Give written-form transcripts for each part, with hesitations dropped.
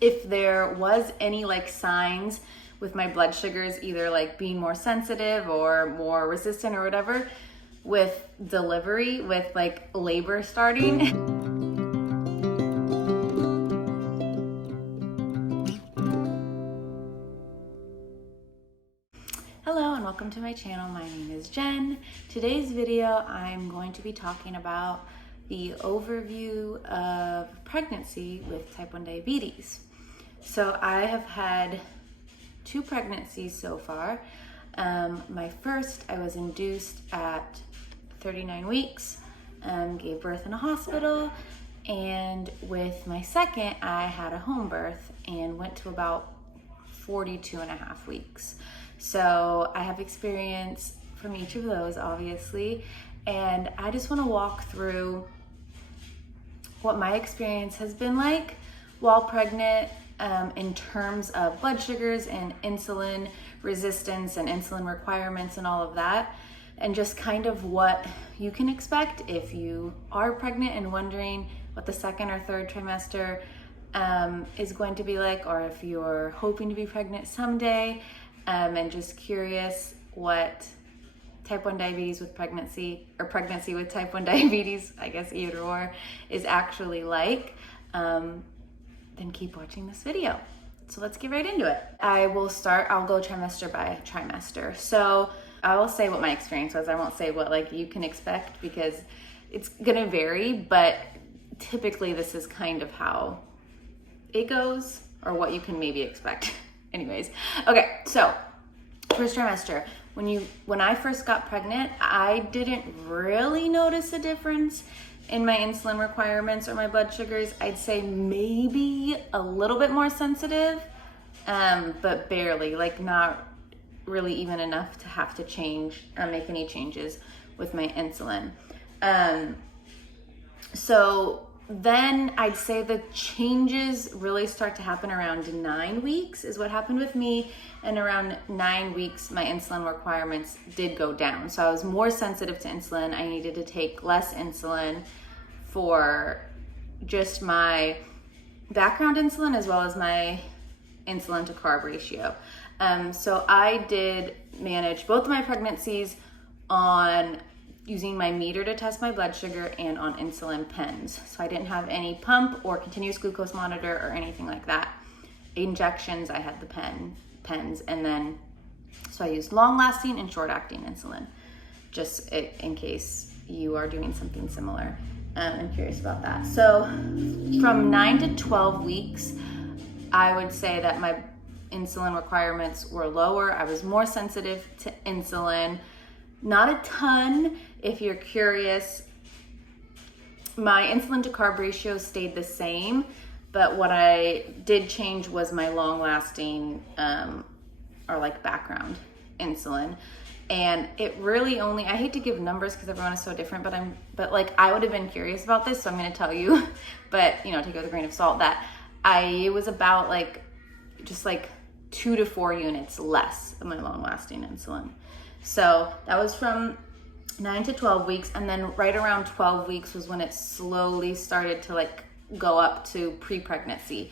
if there was any like signs with my blood sugars, either like being more sensitive or more resistant or whatever, with delivery, with like labor starting. Hello and welcome to my channel. My name is Jen. Today's video, I'm going to be talking about the overview of pregnancy with type 1 diabetes. So I have had 2 pregnancies so far. My first, I was induced at 39 weeks, gave birth in a hospital, and with my second, I had a home birth and went to about 42.5 weeks. So I have experience from each of those, obviously, and I just want to walk through what my experience has been like while pregnant, in terms of blood sugars and insulin resistance and insulin requirements and all of that, and just kind of what you can expect if you are pregnant and wondering what the second or third trimester is going to be like, or if you're hoping to be pregnant someday, and just curious what type 1 diabetes with pregnancy, or pregnancy with type 1 diabetes, I guess either or, is actually like. Then keep watching this video. So let's get right into it. I'll go trimester by trimester. So I will say what my experience was. I won't say what like you can expect because it's gonna vary, but typically this is kind of how it goes, or what you can maybe expect. Anyways, okay, so first trimester. When I first got pregnant, I didn't really notice a difference in my insulin requirements or my blood sugars. I'd say maybe a little bit more sensitive, but barely, like not really even enough to have to change or make any changes with my insulin. So then I'd say the changes really start to happen around 9 weeks is what happened with me. And around 9 weeks, my insulin requirements did go down. So I was more sensitive to insulin. I needed to take less insulin for just my background insulin as well as my insulin to carb ratio. So I did manage both of my pregnancies on using my meter to test my blood sugar and on insulin pens. So I didn't have any pump or continuous glucose monitor or anything like that. Injections, I had the pens, and then so I used long-lasting and short-acting insulin, just in case you are doing something similar. I'm curious about that. So from 9 to 12 weeks, I would say that my insulin requirements were lower. I was more sensitive to insulin. Not a ton. If you're curious, my insulin to carb ratio stayed the same, but what I did change was my long-lasting or like background insulin. And it really only, I hate to give numbers because everyone is so different, but like I would have been curious about this, so I'm going to tell you, but take it with a grain of salt, that it was about like just like 2 to 4 units less of my long-lasting insulin. So that was from 9 to 12 weeks, and then right around 12 weeks was when it slowly started to like go up to pre-pregnancy.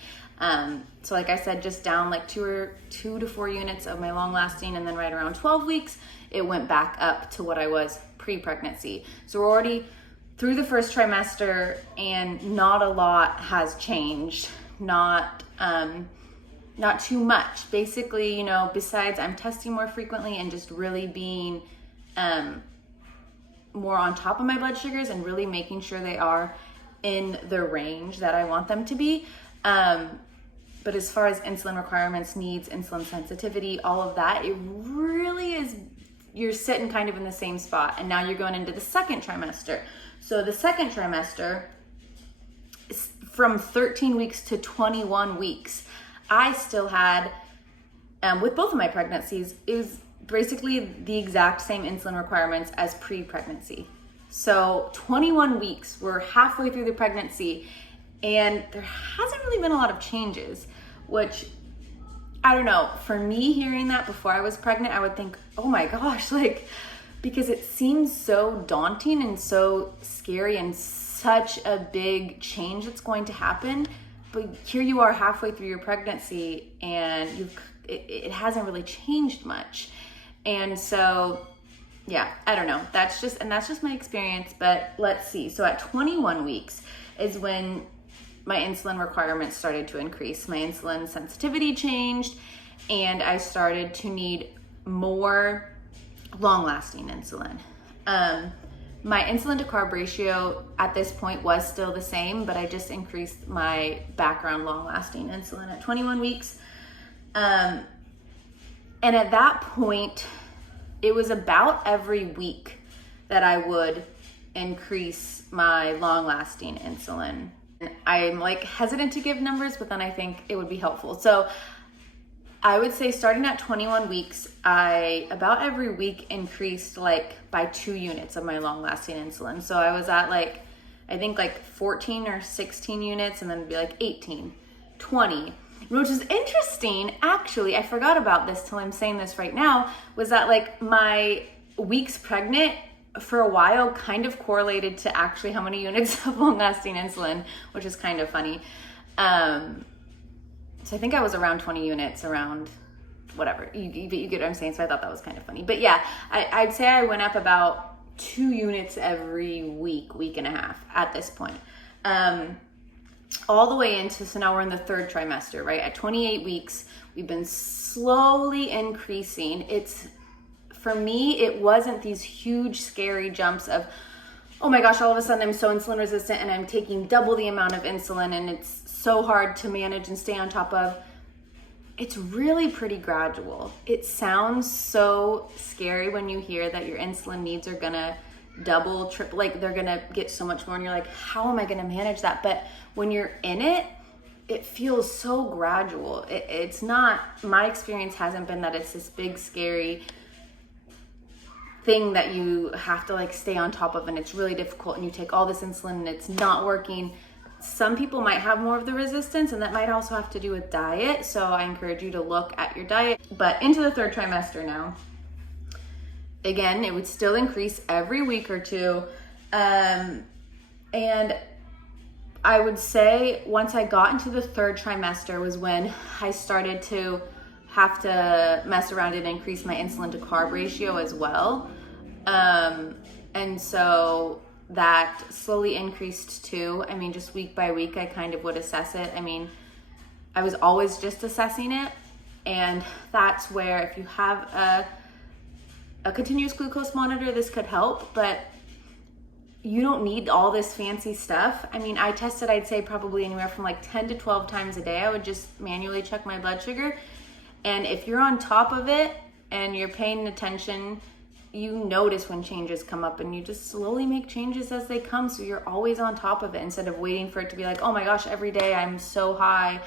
So like I said, just down like 2 to 4 units of my long-lasting, and then right around 12 weeks, it went back up to what I was pre-pregnancy. So we're already through the first trimester, and not a lot has changed. Not too much. Basically, besides I'm testing more frequently and just really being more on top of my blood sugars and really making sure they are in the range that I want them to be. But as far as insulin requirements, needs, insulin sensitivity, all of that, it really is, you're sitting kind of in the same spot. And now you're going into the second trimester. So the second trimester is from 13 weeks to 21 weeks. I still had, with both of my pregnancies, it was basically the exact same insulin requirements as pre-pregnancy. So 21 weeks, we're halfway through the pregnancy, and there hasn't really been a lot of changes, which, I don't know, for me hearing that before I was pregnant, I would think, oh my gosh, because it seems so daunting and so scary and such a big change that's going to happen. but here you are halfway through your pregnancy and it hasn't really changed much. And so, yeah, I don't know. That's just my experience, but let's see. So at 21 weeks is when my insulin requirements started to increase. My insulin sensitivity changed, and I started to need more long-lasting insulin. My insulin to carb ratio at this point was still the same, but I just increased my background long-lasting insulin at 21 weeks. And at that point, it was about every week that I would increase my long-lasting insulin. I'm like hesitant to give numbers, but then I think it would be helpful. So I would say starting at 21 weeks, I about every week increased like by 2 units of my long-lasting insulin. So I was at like, I think like 14 or 16 units, and then it'd be like 18, 20, which is interesting. Actually, I forgot about this till I'm saying this right now, was that like my weeks pregnant for a while kind of correlated to actually how many units of long-lasting insulin, which is kind of funny. So I think I was around 20 units, around whatever, you get what I'm saying. So I thought that was kind of funny, but yeah, I'd say I went up about 2 units every week and a half at this point. All the way into, so now we're in the 3rd trimester, right? At 28 weeks, we've been slowly increasing. For me, it wasn't these huge, scary jumps of, oh my gosh, all of a sudden I'm so insulin resistant and I'm taking double the amount of insulin and it's so hard to manage and stay on top of. It's really pretty gradual. It sounds so scary when you hear that your insulin needs are gonna double, triple, like they're gonna get so much more and you're like, how am I gonna manage that? But when you're in it, it feels so gradual. It's not, my experience hasn't been that it's this big, scary thing that you have to like stay on top of and it's really difficult and you take all this insulin and it's not working. Some people might have more of the resistance, and that might also have to do with diet. So I encourage you to look at your diet. But into the 3rd trimester now, again, it would still increase every week or two. And I would say once I got into the 3rd trimester was when I started to have to mess around and increase my insulin to carb ratio as well. And so that slowly increased too. I mean, just week by week, I kind of would assess it. I mean, I was always just assessing it. And that's where if you have a continuous glucose monitor, this could help, but you don't need all this fancy stuff. I mean, I tested, I'd say probably anywhere from like 10 to 12 times a day. I would just manually check my blood sugar. And if you're on top of it and you're paying attention, you notice when changes come up and you just slowly make changes as they come. So you're always on top of it instead of waiting for it to be like, oh my gosh, every day I'm so high,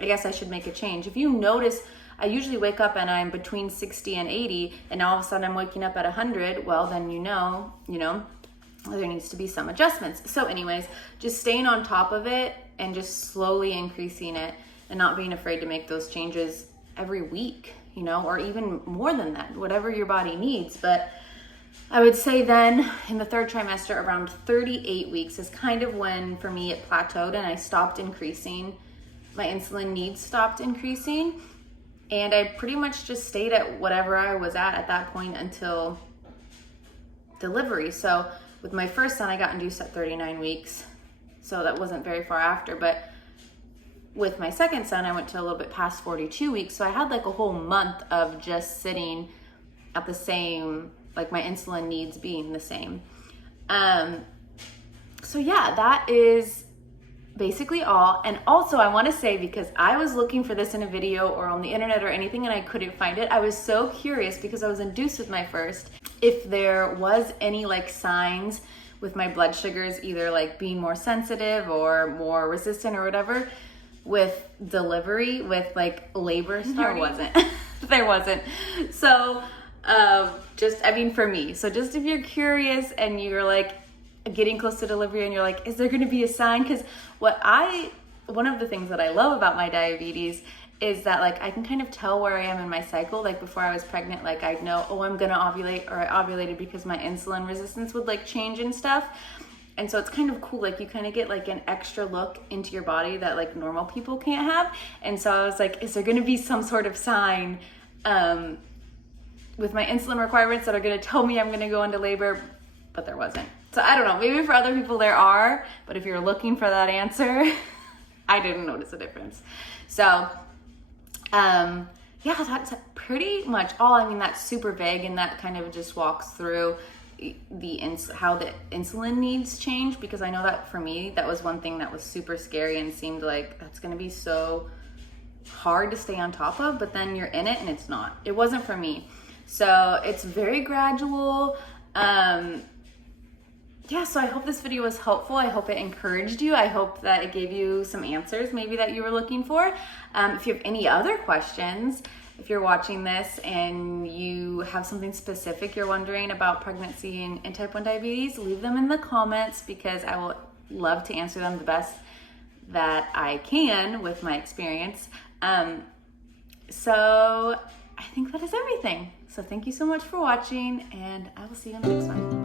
I guess I should make a change. If you notice, I usually wake up and I'm between 60 and 80 and all of a sudden I'm waking up at 100, well then you know, there needs to be some adjustments. So anyways, just staying on top of it and just slowly increasing it and not being afraid to make those changes every week, or even more than that, whatever your body needs. But I would say then in the 3rd trimester, around 38 weeks is kind of when for me it plateaued and I stopped increasing. My insulin needs stopped increasing. And I pretty much just stayed at whatever I was at that point until delivery. So with my first son, I got induced at 39 weeks. So that wasn't very far after, but with my second son, I went to a little bit past 42 weeks. So I had like a whole month of just sitting at the same, like my insulin needs being the same. So yeah, that is basically all. And also I want to say, because I was looking for this in a video or on the internet or anything and I couldn't find it, I was so curious because I was induced with my first, if there was any like signs with my blood sugars, either like being more sensitive or more resistant or whatever, with delivery, with like labor starting. There wasn't. So for me, so just if you're curious and you're like getting close to delivery and you're like, is there going to be a sign? Because one of the things that I love about my diabetes is that like I can kind of tell where I am in my cycle. Like before I was pregnant, like I'd know, oh, I'm gonna ovulate, or I ovulated because my insulin resistance would like change and stuff. And so it's kind of cool, like you kind of get like an extra look into your body that like normal people can't have. And so I was like, is there going to be some sort of sign with my insulin requirements that are going to tell me I'm going to go into labor? But there wasn't. So I don't know, maybe for other people there are, but if you're looking for that answer, I didn't notice a difference. So yeah, that's pretty much all. I mean, that's super vague, and that kind of just walks through how the insulin needs change, because I know that for me, that was one thing that was super scary and seemed like that's going to be so hard to stay on top of, but then you're in it and it's not. It wasn't for me. So it's very gradual. Yeah, so I hope this video was helpful. I hope it encouraged you. I hope that it gave you some answers maybe that you were looking for. If you have any other questions, if you're watching this and you have something specific you're wondering about pregnancy and type 1 diabetes, leave them in the comments, because I will love to answer them the best that I can with my experience. So I think that is everything. So thank you so much for watching, and I will see you in the next one.